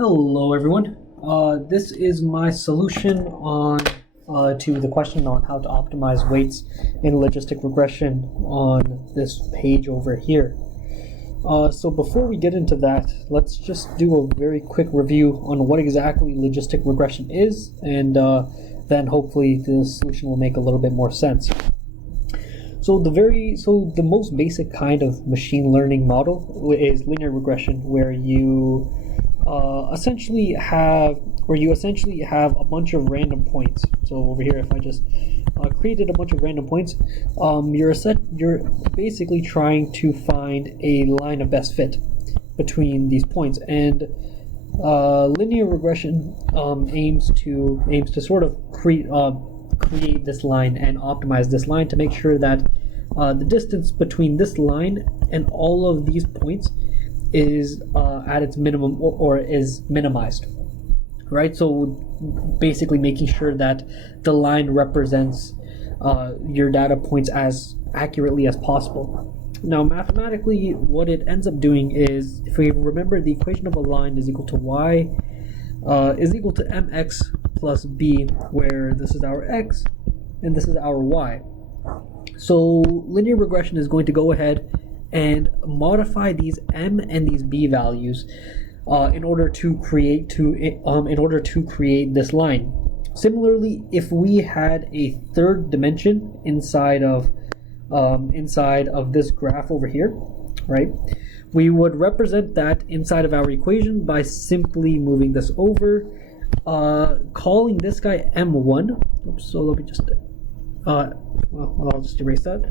Hello everyone. This is my solution on to the question on how to optimize weights in logistic regression on this page over here. So before we get into that, let's just do a very quick review on what exactly logistic regression is, and then hopefully the solution will make a little bit more sense. So the most basic kind of machine learning model is linear regression, where you essentially have a bunch of random points. So over here, if I just created a bunch of random points, you're basically trying to find a line of best fit between these points. And linear regression aims to sort of create this line and optimize this line to make sure that the distance between this line and all of these points is at its minimum or is minimized, right? So basically making sure that the line represents your data points as accurately as possible. Now mathematically, what it ends up doing is, if we remember, the equation of a line is equal to y is equal to mx plus b, where this is our x and this is our y. So linear regression is going to go ahead and modify these m and these b values in order to create this line. Similarly, if we had a third dimension inside of this graph over here, right, we would represent that inside of our equation by simply moving this over, calling this guy m1. Oops, so let me just I'll just erase that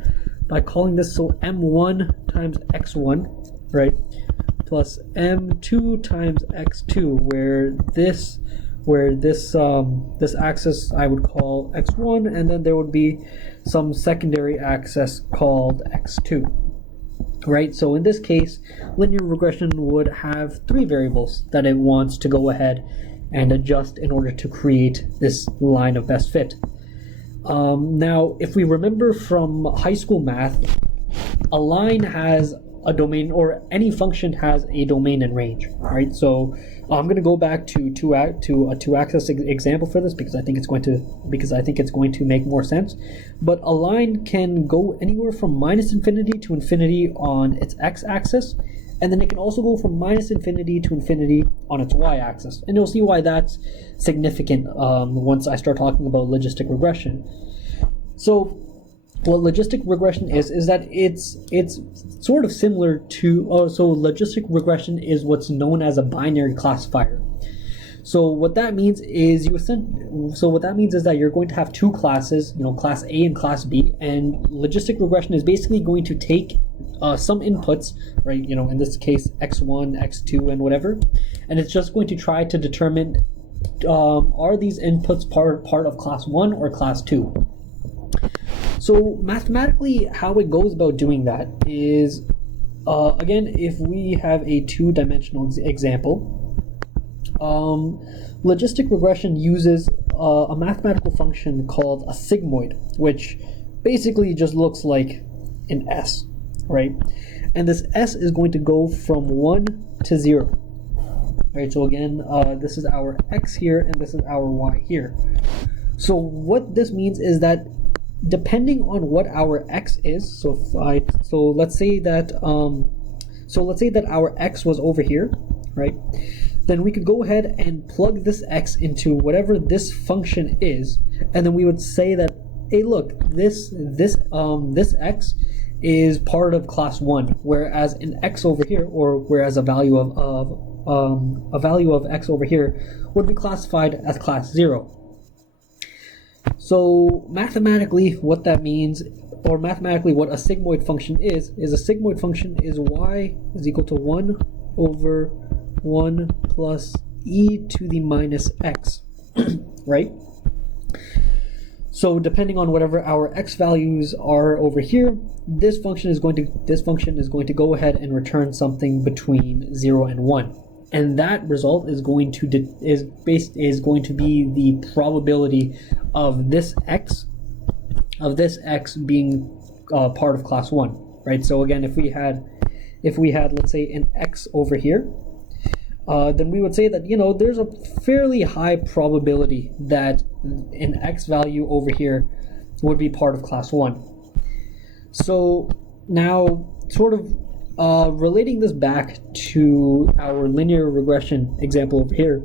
by calling this, so m1 times x1, right, plus m2 times x2, where this axis I would call x1, and then there would be some secondary axis called x2, right? So in this case, linear regression would have three variables that it wants to go ahead and adjust in order to create this line of best fit. Now, if we remember from high school math, a line has a domain, or any function has a domain and range, right? So I'm going to go back to a two-axis example for this because I think it's going to make more sense. But a line can go anywhere from minus infinity to infinity on its x-axis, and then it can also go from minus infinity to infinity on its y-axis. And you'll see why that's significant once I start talking about logistic regression. So what logistic regression is that it's sort of similar to, so logistic regression is what's known as a binary classifier. So what that means is that you're going to have two classes, class A and class B, and logistic regression is basically going to take some inputs, right, in this case x1, x2, and whatever, and it's just going to try to determine are these inputs part of class 1 or class 2. So mathematically, how it goes about doing that is, again, if we have a two-dimensional example, logistic regression uses a mathematical function called a sigmoid, which basically just looks like an S, right? And this S is going to go from 1 to 0. Right, so again, this is our X here and this is our Y here. So what this means is that depending on what our X is, so let's say that our X was over here, right? Then we could go ahead and plug this X into whatever this function is, and then we would say that, hey, look, this X is part of class 1, whereas an X over here, or whereas a value of X over here would be classified as class 0. So mathematically, what that means, or mathematically what a sigmoid function is a sigmoid function is y is equal to 1 over 1 plus e to the minus x, right? So depending on whatever our x values are over here, this function is going to go ahead and return something between 0 and 1. And that result is going to be the probability of this x being part of class 1, right? So again, if we had let's say an x over here, then we would say that, there's a fairly high probability that an x value over here would be part of class 1. So now, sort of relating this back to our linear regression example over here,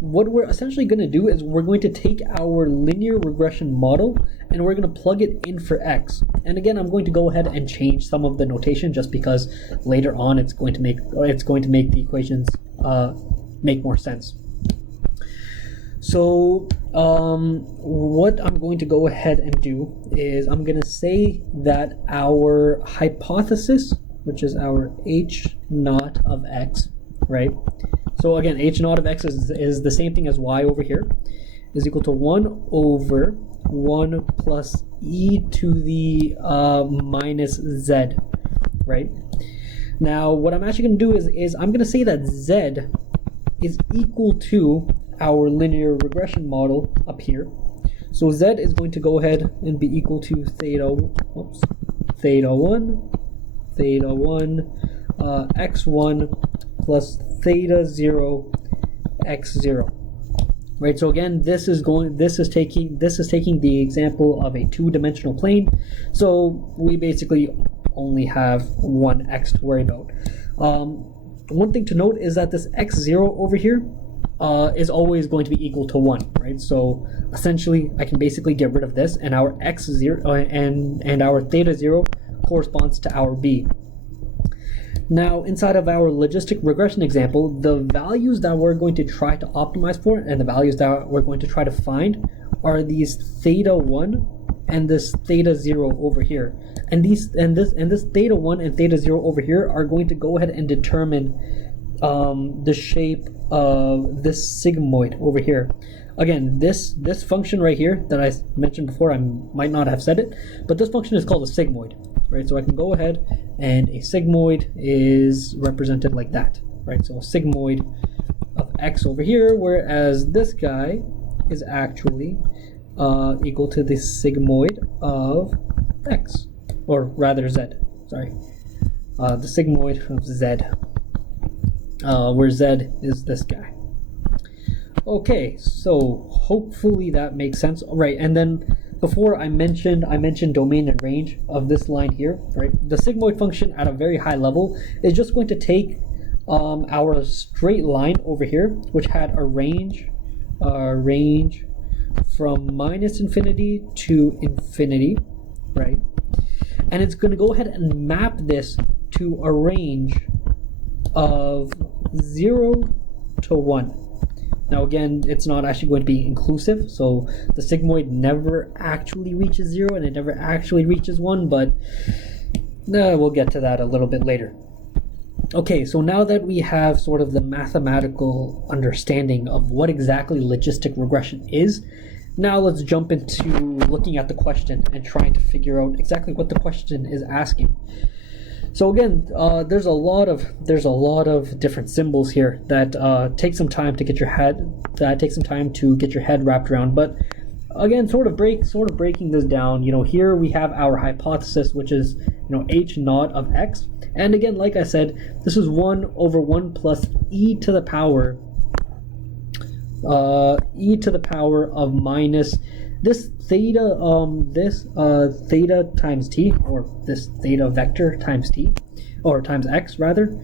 what we're essentially going to do is we're going to take our linear regression model and we're going to plug it in for x. And again, I'm going to go ahead and change some of the notation just because later on it's going to make the equations make more sense. So what I'm going to go ahead and do is I'm going to say that our hypothesis, which is our h naught of x, right? So again, h naught of x is the same thing as y over here, is equal to 1 over 1 plus e to the minus z, right? Now, what I'm actually going to do is I'm going to say that z is equal to our linear regression model up here. So z is going to go ahead and be equal to theta 1 x1 plus theta 0 x0. Right, so again, this is taking the example of a two-dimensional plane. So we basically only have one x to worry about. One thing to note is that this x0 over here is always going to be equal to 1, right? So essentially, I can basically get rid of this, and our x0 and our theta 0 corresponds to our b. Now, inside of our logistic regression example, the values that we're going to try to optimize for and the values that we're going to try to find are these theta 1 and this theta 0 over here. And this theta 1 and theta 0 over here are going to go ahead and determine the shape of this sigmoid over here. Again, this function right here that I mentioned before, I might not have said it, but this function is called a sigmoid, right? So I can go ahead and a sigmoid is represented like that, right? So a sigmoid of x over here, whereas this guy is actually equal to the sigmoid of x, or rather z, sorry. The sigmoid of z, where z is this guy. Okay, so hopefully that makes sense. Right, and then before I mentioned domain and range of this line here, right? The sigmoid function at a very high level is just going to take our straight line over here, which had a range from minus infinity to infinity, right? And it's going to go ahead and map this to a range of 0 to 1. Now again, it's not actually going to be inclusive, so the sigmoid never actually reaches 0 and it never actually reaches 1, but we'll get to that a little bit later. Okay, so now that we have sort of the mathematical understanding of what exactly logistic regression is, now let's jump into looking at the question and trying to figure out exactly what the question is asking. So again, there's a lot of different symbols here that take some time to get your head wrapped around. But again, sort of breaking this down. Here we have our hypothesis, which is h naught of x, and again, like I said, this is 1 over 1 plus e to the power of minus this theta theta times t, or this theta vector times t, or times x rather,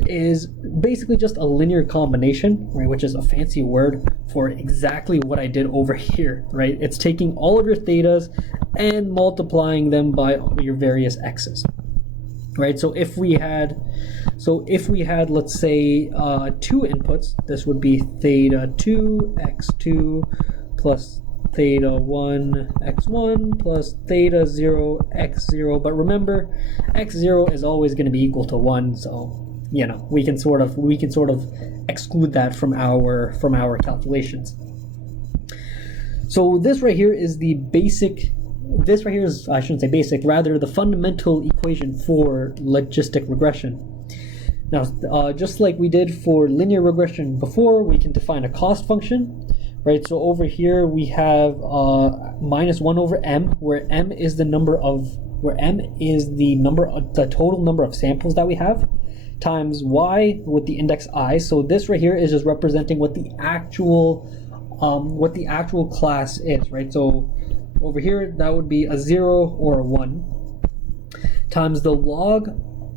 is basically just a linear combination, right, which is a fancy word for exactly what I did over here, right? It's taking all of your thetas and multiplying them by your various x's, right? So if we had let's say 2 inputs, this would be theta 2 x2 plus theta 1 x1 plus theta 0 x0, but remember, x0 is always going to be equal to 1, so we can sort of exclude that from our calculations. So this right here is the basic. This right here is, I shouldn't say basic, rather the fundamental equation for logistic regression. Now, just like we did for linear regression before, we can define a cost function. Right, so over here we have minus 1 over m, where m is the total number of samples that we have, times y with the index I. So this right here is just representing what the actual class is, right? So over here, that would be a 0 or a 1 times the log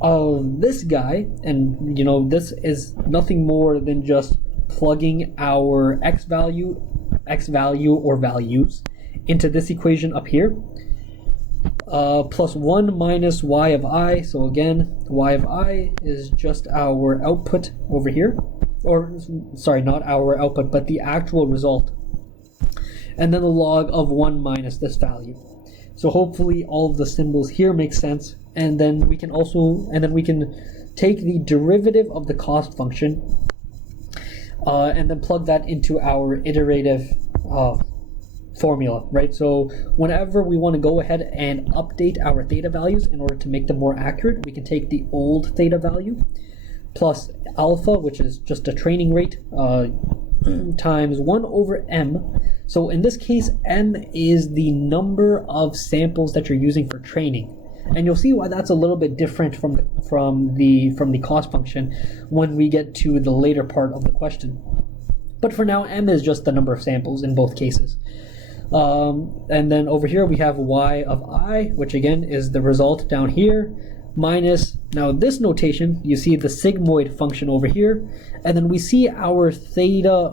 of this guy, and this is nothing more than just plugging our x value or values into this equation up here, plus 1 minus y of I. So again, y of I is just our output over here, or sorry, not our output, but the actual result, and then the log of 1 minus this value. So hopefully all of the symbols here make sense, and then we can take the derivative of the cost function and then plug that into our iterative formula, right? So whenever we want to go ahead and update our theta values in order to make them more accurate, we can take the old theta value plus alpha, which is just a training rate, times 1 over m. So in this case, m is the number of samples that you're using for training, and you'll see why that's a little bit different from the cost function when we get to the later part of the question. But for now, m is just the number of samples in both cases. And then over here we have y of I, which again is the result down here, minus, now this notation, you see the sigmoid function over here, and then we see our theta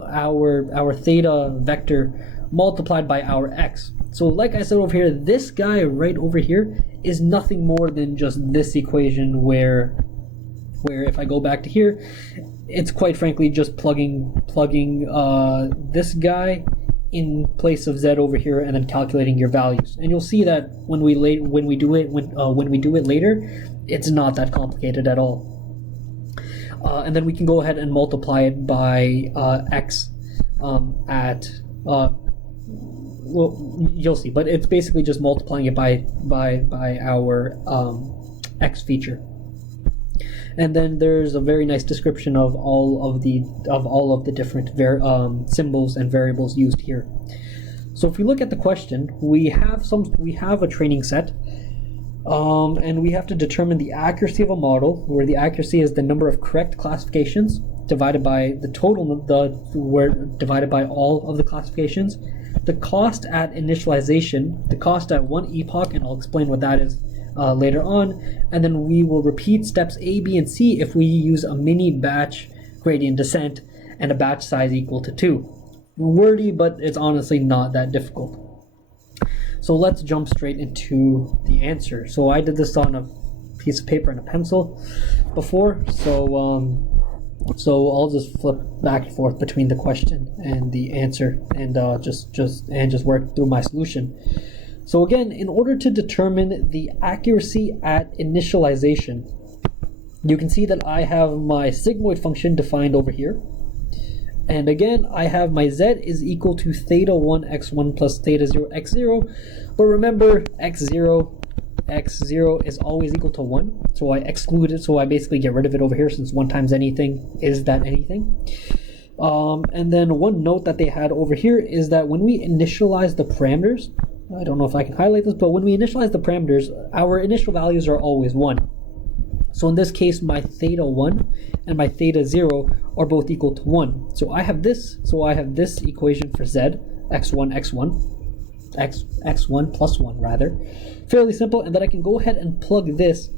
vector multiplied by our x. So like I said over here, this guy right over here is nothing more than just this equation where if I go back to here, it's quite frankly just plugging this guy in place of z over here and then calculating your values. And you'll see that when we do it later, it's not that complicated at all. And then we can go ahead and multiply it by x well, you'll see, but it's basically just multiplying it by our x feature. And then there's a very nice description of all of the different symbols and variables used here. So if we look at the question, we have a training set, and we have to determine the accuracy of a model, where the accuracy is the number of correct classifications divided by the total divided by all of the classifications, the cost at initialization, the cost at one epoch, and I'll explain what that is later on, and then we will repeat steps A, B, and C if we use a mini batch gradient descent and a batch size equal to 2. Wordy, but it's honestly not that difficult. So let's jump straight into the answer. So I did this on a piece of paper and a pencil before, so I'll just flip back and forth between the question and the answer, and just work through my solution. So again, in order to determine the accuracy at initialization, you can see that I have my sigmoid function defined over here. And again, I have my z is equal to theta 1 x1 plus theta 0 x0. But remember, x0 is always equal to 1. So I exclude it, so I basically get rid of it over here, since 1 times anything is that anything. And then one note that they had over here is that when we initialize the parameters, I don't know if I can highlight this, but when we initialize the parameters, our initial values are always 1. So in this case, my theta 1 and my theta 0 are both equal to 1. So I have this equation for z, x1 plus 1 rather. Fairly simple, and then I can go ahead and plug this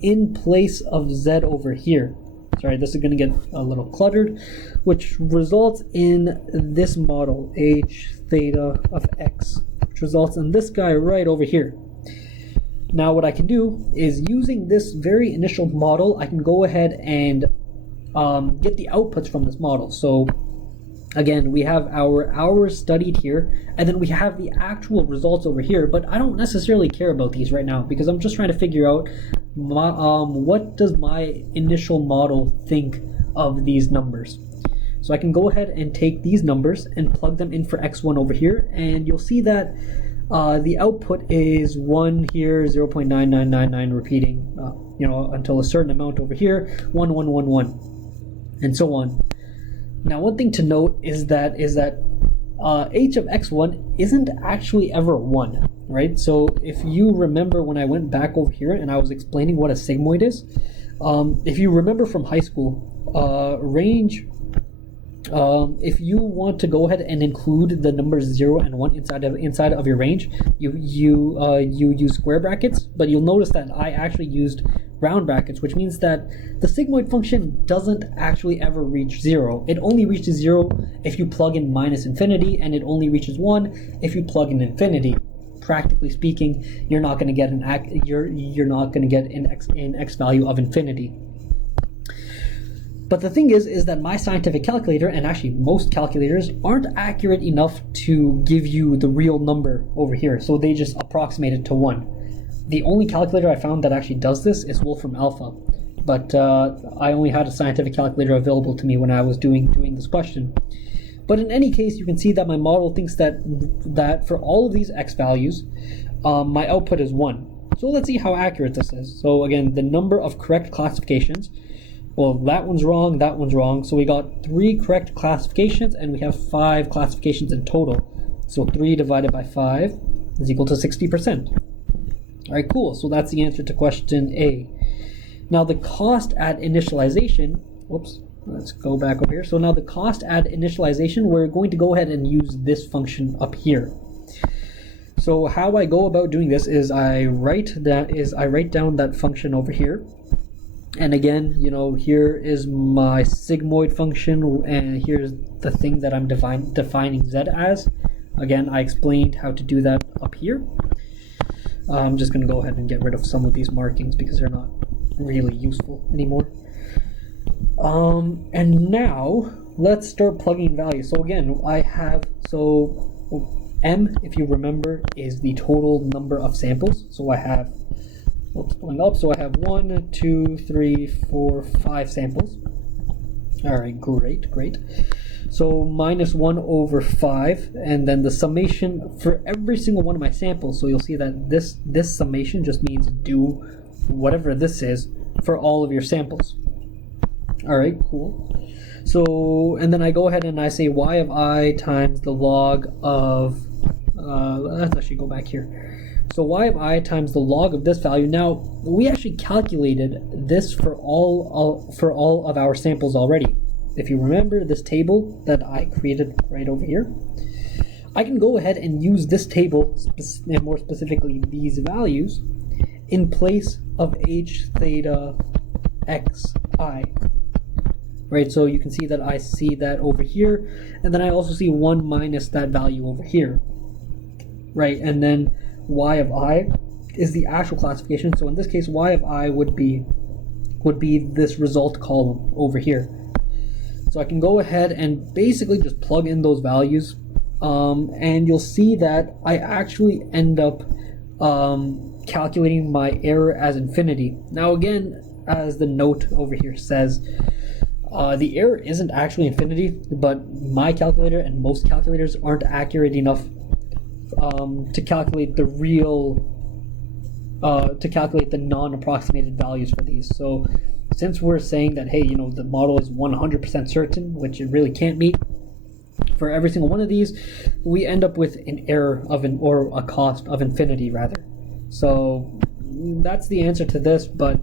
in place of z over here. Sorry, this is going to get a little cluttered, which results in this model, h theta of x, which results in this guy right over here. Now what I can do is, using this very initial model, I can go ahead and get the outputs from this model. So again, we have our hours studied here, and then we have the actual results over here, but I don't necessarily care about these right now, because I'm just trying to figure out what does my initial model think of these numbers. So I can go ahead and take these numbers and plug them in for x1 over here, and you'll see that the output is 1 here, 0.9999 repeating, until a certain amount over here, 1, 1, 1, 1, and so on. Now, one thing to note is that h of x1 isn't actually ever 1, right? So if you remember when I went back over here and I was explaining what a sigmoid is, If you remember from high school, range, if you want to go ahead and include the numbers 0 and 1 inside of your range, you use square brackets, but you'll notice that I actually used round brackets, which means that the sigmoid function doesn't actually ever reach 0. It only reaches 0 if you plug in minus infinity, and it only reaches 1 if you plug in infinity. Practically speaking, you're not going to get an x value of infinity. But the thing is that my scientific calculator, and actually most calculators, aren't accurate enough to give you the real number over here, so they just approximate it to 1. The only calculator I found that actually does this is Wolfram Alpha, but I only had a scientific calculator available to me when I was doing this question. But in any case, you can see that my model thinks that for all of these x values, my output is 1. So let's see how accurate this is. So again, the number of correct classifications. Well, that one's wrong. So we got 3 correct classifications, and we have 5 classifications in total. So 3 divided by 5 is equal to 60%. All right, cool. So that's the answer to question A. Now the cost at initialization, whoops, let's go back over here. So now the cost at initialization, we're going to go ahead and use this function up here. So how I go about doing this is I write down that function over here. And again, here is my sigmoid function, and here's the thing that I'm defining z as. Again, I explained how to do that up here. I'm just going to go ahead and get rid of some of these markings because they're not really useful anymore. And now let's start plugging values. So again, m, if you remember, is the total number of samples. So I have, going up, so I have 1, 2, 3, 4, 5 samples. All right, great. So minus 1 over 5, and then the summation for every single one of my samples. So you'll see that this summation just means do whatever this is for all of your samples. All right, cool. So, and then I go ahead and I say y of I times the log of, let's actually go back here. So y of I times the log of this value. Now, we actually calculated this for all of our samples already. If you remember this table that I created right over here, I can go ahead and use this table, and more specifically these values, in place of h theta xi. Right, so you can see that I see that over here, and then I also see 1 minus that value over here. Right, and then y of I is the actual classification. So in this case, y of I would be this result column over here. So I can go ahead and basically just plug in those values, and you'll see that I actually end up calculating my error as infinity. Now again, as the note over here says, the error isn't actually infinity, but my calculator and most calculators aren't accurate enough to calculate the non-approximated values for these. So since we're saying that, hey, the model is 100% certain, which it really can't be, for every single one of these, we end up with an error or a cost of infinity rather. So that's the answer to this, but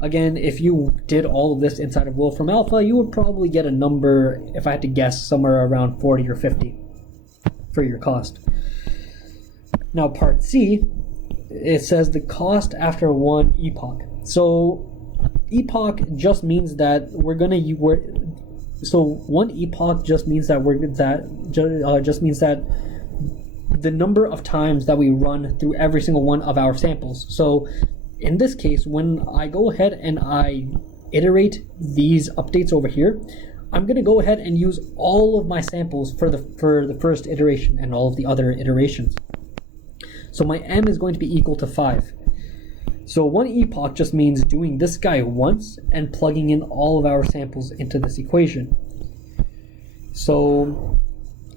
again, if you did all of this inside of Wolfram Alpha, you would probably get a number, if I had to guess, somewhere around 40 or 50 for your cost. Now part C, it says the cost after one epoch. So epoch just means that one epoch just means that the number of times that we run through every single one of our samples. So in this case, when I go ahead and I iterate these updates over here, I'm going to go ahead and use all of my samples for the first iteration and all of the other iterations. So my m is going to be equal to 5. So one epoch just means doing this guy once and plugging in all of our samples into this equation. So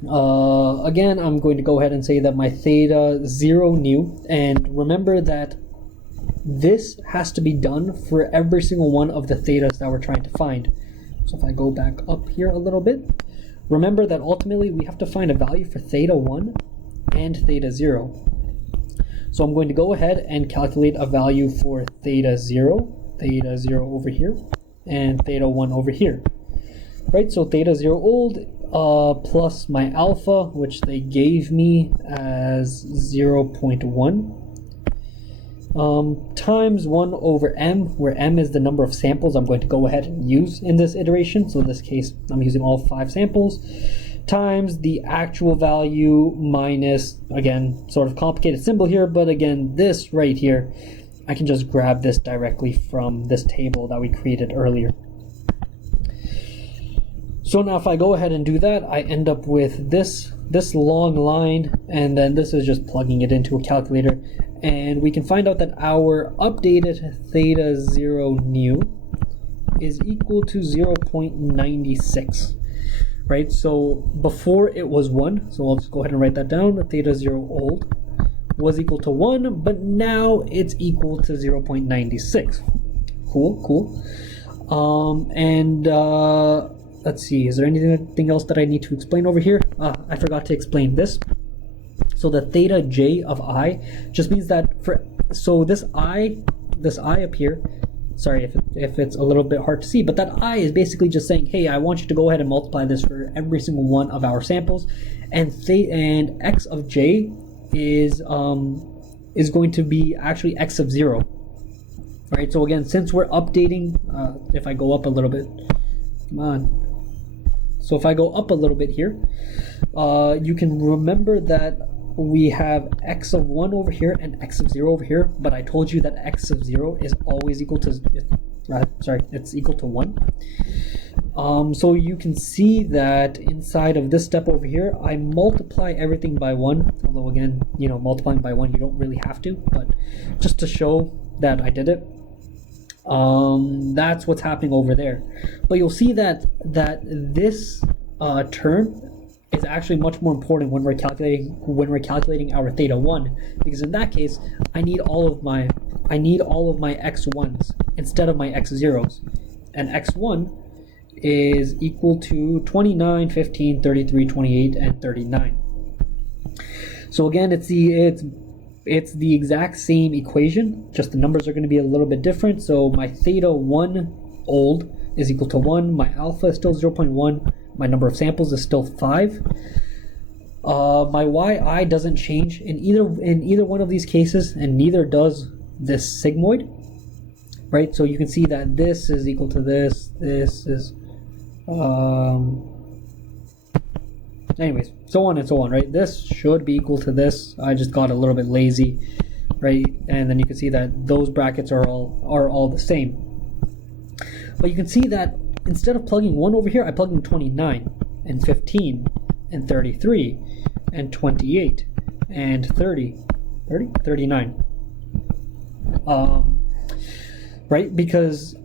again, I'm going to go ahead and say that my theta 0 new, and remember that this has to be done for every single one of the thetas that we're trying to find. So if I go back up here a little bit, remember that ultimately we have to find a value for theta 1 and theta 0. So I'm going to go ahead and calculate a value for theta 0. theta 0 over here, and theta 1 over here. Right, so theta 0 old plus my alpha, which they gave me as 0.1, times 1 over m, where m is the number of samples I'm going to go ahead and use in this iteration. So in this case, I'm using all 5 samples, times the actual value minus, again, sort of complicated symbol here, but again, this right here, I can just grab this directly from this table that we created earlier. So now if I go ahead and do that, I end up with this long line, and then this is just plugging it into a calculator, and we can find out that our updated theta 0 new is equal to 0.96, right? So before it was 1, so I'll just go ahead and write that down. The theta 0 old was equal to 1, but now it's equal to 0.96. Cool. Let's see, is there anything else that I need to explain over here? I forgot to explain this. So the theta j of I just means that so this I up here, sorry if it's a little bit hard to see, but that I is basically just saying, hey, I want you to go ahead and multiply this for every single one of our samples, and x of j is going to be actually x of 0. Right, so again, since we're updating, if I go up a little bit, come on. So if I go up a little bit here, you can remember that we have x of 1 over here and x of 0 over here, but I told you that x of 0 is always equal to, it's equal to 1. So you can see that inside of this step over here, I multiply everything by 1, although again, multiplying by 1, you don't really have to, but just to show that I did it. That's what's happening over there. But you'll see that this term is actually much more important when we're calculating our theta 1, because in that case I need all of my x1s instead of my x0s, and x1 is equal to 29, 15, 33, 28, and 39. So again, it's the exact same equation, just the numbers are going to be a little bit different. So my theta 1 old is equal to 1, my alpha is still 0.1, my number of samples is still 5. My yi doesn't change in either one of these cases, and neither does this sigmoid, right? So you can see that this is equal to this is anyways, so on and so on, right? This should be equal to this. I just got a little bit lazy, right? And then you can see that those brackets are all the same. But you can see that instead of plugging 1 over here, I plug in 29 and 15 and 33 and 28 and 39. Right? Because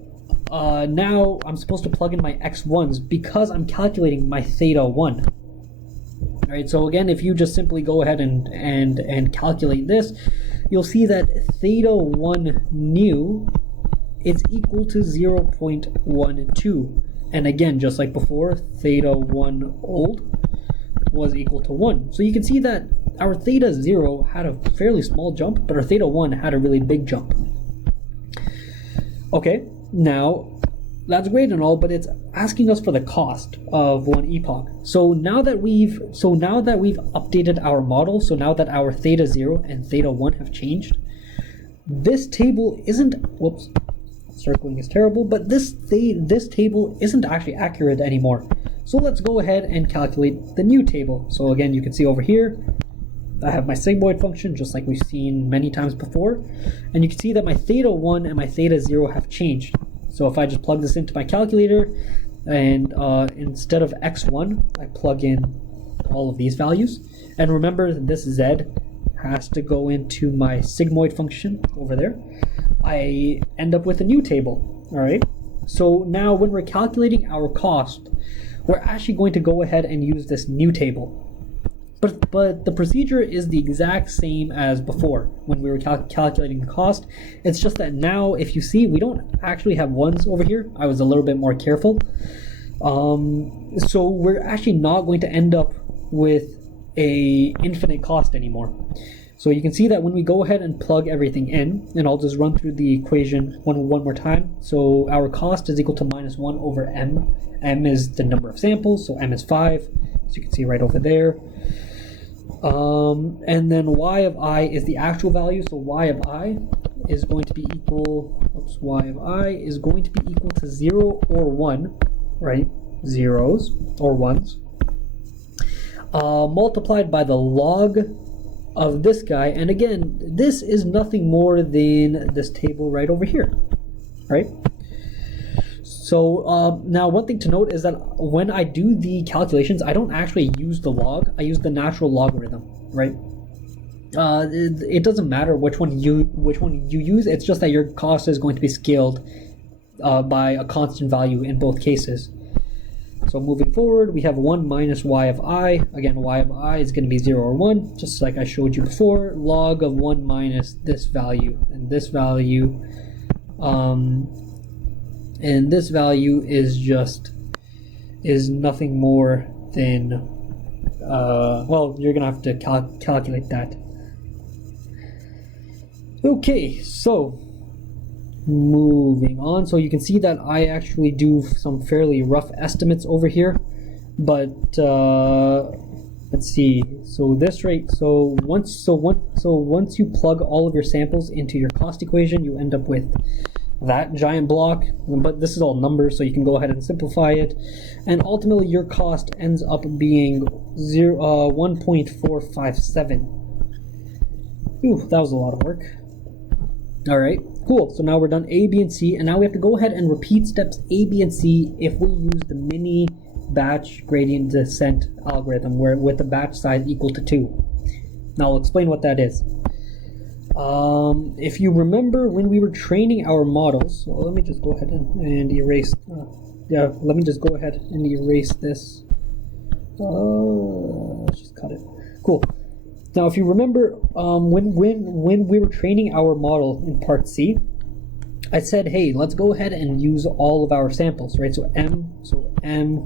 now I'm supposed to plug in my x1s because I'm calculating my theta 1. Right, so again, if you just simply go ahead and calculate this, you'll see that theta 1 new is equal to 0.12. And again, just like before, theta 1 old was equal to 1. So you can see that our theta 0 had a fairly small jump, but our theta 1 had a really big jump. Okay, now that's great and all, but it's asking us for the cost of one epoch. So now that we've updated our model, so now that our theta 0 and theta 1 have changed, this table isn't, whoops, circling is terrible, but this table isn't actually accurate anymore. So let's go ahead and calculate the new table. So again, you can see over here, I have my sigmoid function, just like we've seen many times before, and you can see that my theta 1 and my theta 0 have changed. So if I just plug this into my calculator, and instead of x1, I plug in all of these values, and remember this z has to go into my sigmoid function over there, I end up with a new table. All right, so now when we're calculating our cost, we're actually going to go ahead and use this new table. But the procedure is the exact same as before when we were calculating the cost. It's just that now, if you see, we don't actually have ones over here. I was a little bit more careful. So we're actually not going to end up with a infinite cost anymore. So you can see that when we go ahead and plug everything in, and I'll just run through the equation one more time. So our cost is equal to minus 1 over m. M is the number of samples, so m is 5, as you can see right over there. And then y of I is the actual value, so y of I is going to be equal, y of I is going to be equal to 0 or 1, right? Zeros or ones, multiplied by the log of this guy. And again, this is nothing more than this table right over here, right? So now one thing to note is that when I do the calculations, I don't actually use the log, I use the natural logarithm, right? It doesn't matter which one you use, it's just that your cost is going to be scaled by a constant value in both cases. So moving forward, we have 1 minus y of I. Again, y of I is going to be 0 or 1, just like I showed you before. Log of 1 minus this value, and this value, is nothing more than, well, you're going to have to calculate that. Okay, so moving on, so you can see that I actually do some fairly rough estimates over here, but let's see. So this rate, so once you plug all of your samples into your cost equation, you end up with that giant block. But this is all numbers, so you can go ahead and simplify it, and ultimately your cost ends up being 1.457. Ooh, that was a lot of work. All right, cool. So now we're done A, B, and C, and now we have to go ahead and repeat steps A, B, and C if we use the mini batch gradient descent algorithm, where with the batch size equal to 2. Now I'll explain what that is. If you remember when we were training our models, well, let me just go ahead and erase. Let me just go ahead and erase this. Let's just cut it. Cool. Now, if you remember, when we were training our model in part C, I said, hey, let's go ahead and use all of our samples, right? So m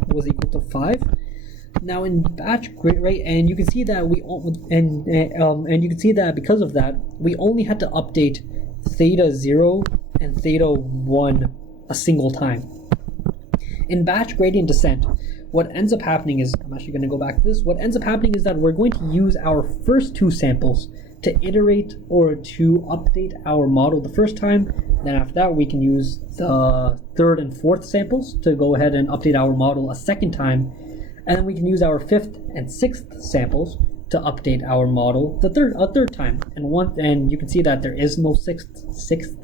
was equal to 5. Now in batch, right, and you can see that and you can see that because of that, we only had to update theta 0 and theta 1 a single time. In batch gradient descent, what ends up happening is, I'm actually going to go back to this, what ends up happening is that we're going to use our first 2 samples to iterate or to update our model the first time. Then after that, we can use the 3rd and 4th samples to go ahead and update our model a second time. And then we can use our 5th and 6th samples to update our model a third time. And you can see that there is no sixth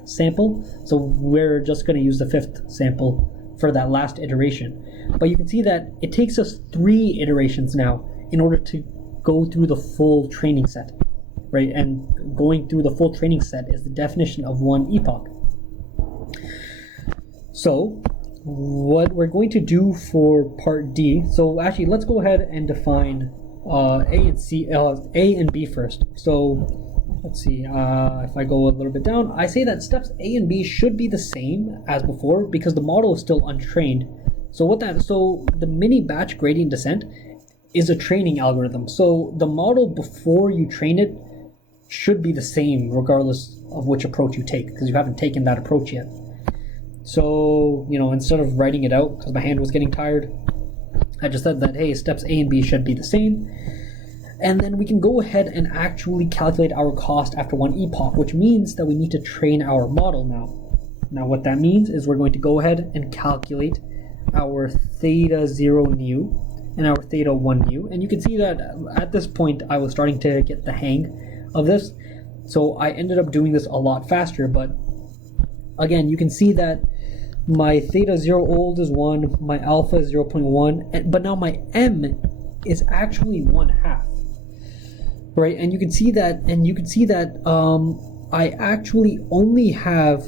sample, so we're just going to use the 5th sample for that last iteration. But you can see that it takes us 3 iterations now in order to go through the full training set, right? And going through the full training set is the definition of 1 epoch. So what we're going to do for part D, so actually let's go ahead and define A and B first. So let's see, if I go a little bit down, I say that steps A and B should be the same as before because the model is still untrained. So the mini batch gradient descent is a training algorithm. So the model before you train it should be the same regardless of which approach you take, because you haven't taken that approach yet. So, instead of writing it out because my hand was getting tired, I just said that, hey, steps A and B should be the same. And then we can go ahead and actually calculate our cost after 1 epoch, which means that we need to train our model now. Now what that means is we're going to go ahead and calculate our theta 0 nu and our theta 1 nu. And you can see that at this point I was starting to get the hang of this. So I ended up doing this a lot faster, but again, you can see that my theta 0 old is 1, my alpha is 0.1, but now my m is actually 1/2, right? And you can see that, I actually only have,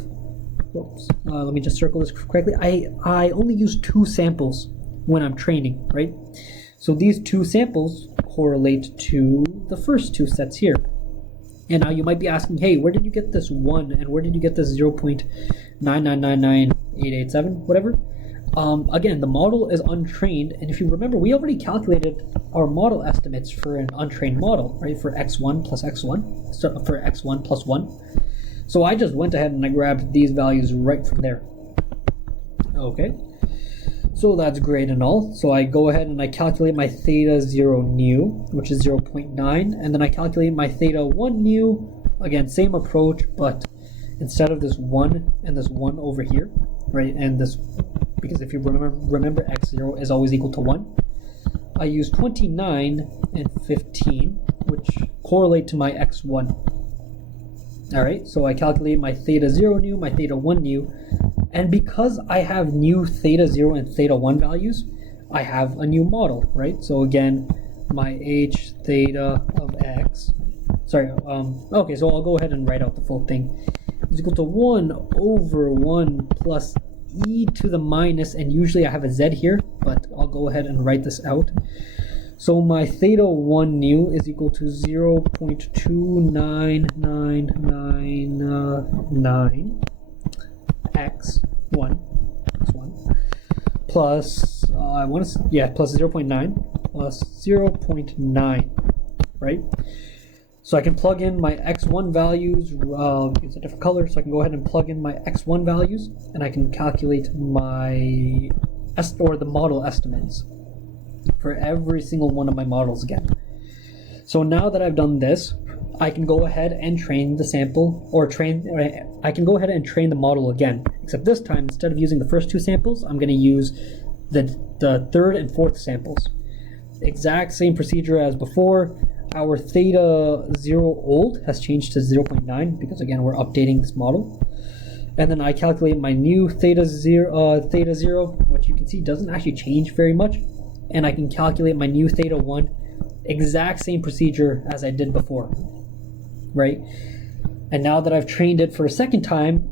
let me just circle this correctly. I only use 2 samples when I'm training, right? So these 2 samples correlate to the first 2 sets here. And now you might be asking, hey, where did you get this 1 and where did you get this 0.9999887, whatever? again, the model is untrained, and if you remember, we already calculated our model estimates for an untrained model, right? For x1 plus x1, so for x1 plus 1. So I just went ahead and I grabbed these values right from there. Okay, so that's great and all. So I go ahead and I calculate my theta 0 nu, which is 0.9, and then I calculate my theta 1 nu. Again, same approach, but instead of this 1 and this 1 over here, right, and this, because if you remember x0 is always equal to 1, I use 29 and 15, which correlate to my x1. Alright, so I calculate my theta 0 nu, my theta 1 nu, and because I have new theta 0 and theta 1 values, I have a new model, right? So again, my h theta of x, okay, so I'll go ahead and write out the full thing, is equal to 1 over 1 plus e to the minus, and usually I have a z here, but I'll go ahead and write this out. So my theta 1 nu is equal to 0.29999 x1 plus plus 0.9 plus 0.9, right? So I can plug in my x1 values, it's a different color, so I can go ahead and plug in my x1 values, and I can calculate my the model estimates for every single one of my models again. So now that I've done this, I can go ahead and train the sample, I can go ahead and train the model again, except this time, instead of using the first two samples, I'm going to use the third and fourth samples. Exact same procedure as before. Our theta 0 old has changed to 0.9 because again we're updating this model. And then I calculate my new theta 0, which you can see doesn't actually change very much. And I can calculate my new theta 1, exact same procedure as I did before, right? And now that I've trained it for a second time,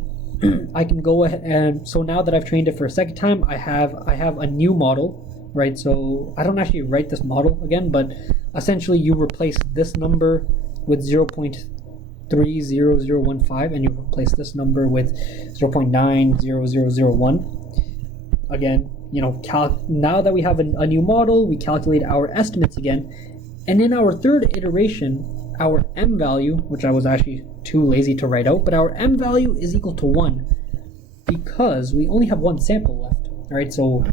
I can go ahead and, so now that I've trained it for a second time, I have a new model, right? So I don't actually write this model again, but essentially you replace this number with 0.30015 and you replace this number with 0.90001. Again, now that we have a new model, we calculate our estimates again, and in our third iteration, our m value, which I was actually too lazy to write out, but our m value is equal to 1 because we only have one sample left. All right, so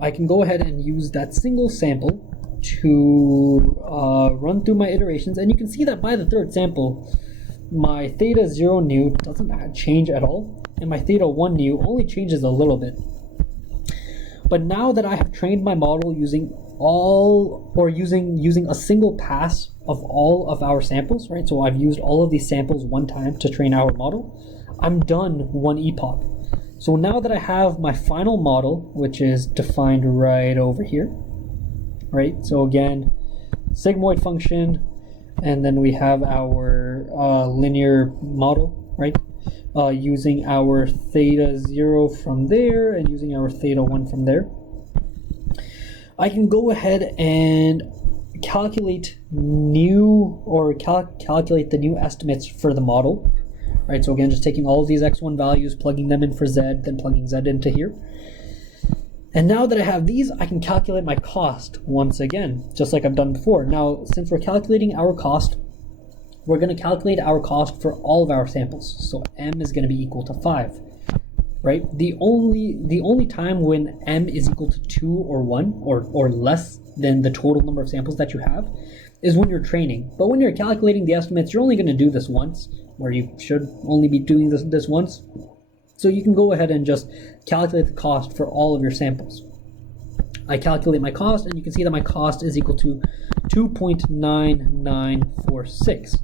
I can go ahead and use that single sample to run through my iterations, and you can see that by the third sample, my theta 0 nu doesn't change at all, and my theta 1 nu only changes a little bit. But now that I have trained my model using using a single pass of all of our samples, right? So I've used all of these samples one time to train our model. I'm done one epoch. So now that I have my final model, which is defined right over here, right? So again, sigmoid function, and then we have our linear model, right? Using our theta 0 from there and using our theta 1 from there. I can go ahead and calculate calculate the new estimates for the model, right? So again, just taking all of these x1 values, plugging them in for z, then plugging z into here. And now that I have these, I can calculate my cost once again, just like I've done before. Now, since we're calculating our cost, we're going to calculate our cost for all of our samples. So m is going to be equal to 5, right? The only time when m is equal to 2 or 1 or less than the total number of samples that you have is when you're training. But when you're calculating the estimates, you're only going to do this once, or you should only be doing this once. So you can go ahead and just calculate the cost for all of your samples. I calculate my cost, and you can see that my cost is equal to 2.9946.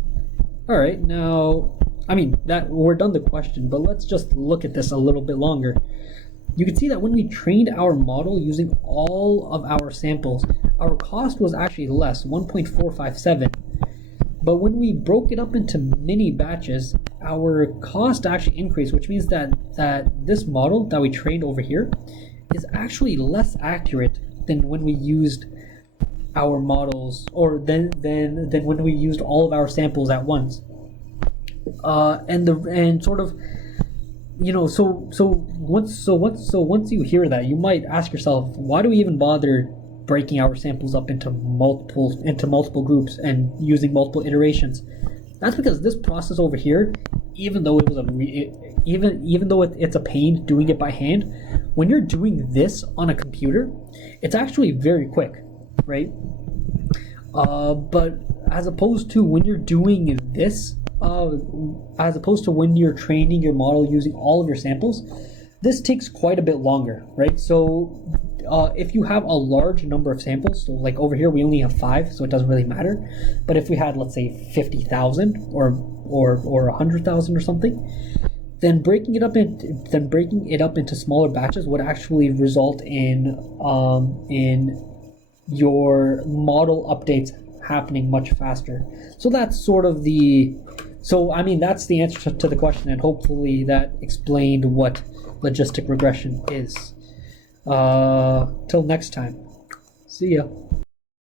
All right, now, I mean, that we're done the question, but let's just look at this a little bit longer. You can see that when we trained our model using all of our samples, our cost was actually less, 1.457. But when we broke it up into mini batches, our cost actually increased, which means that this model that we trained over here is actually less accurate than when we used our models, or than when we used all of our samples at once. So once you hear that, you might ask yourself, why do we even bother breaking our samples up into multiple groups and using multiple iterations? That's because this process over here, even though it's a pain doing it by hand, when you're doing this on a computer, it's actually very quick, right? But as opposed to when you're doing this, as opposed to when you're training your model using all of your samples, this takes quite a bit longer, right? So if you have a large number of samples, so like over here we only have 5, so it doesn't really matter. But if we had, let's say, 50,000 or 100,000 or something, then breaking it up into smaller batches would actually result in your model updates happening much faster. So that's sort of that's the answer to the question, and hopefully that explained what logistic regression is. Till next time. See ya.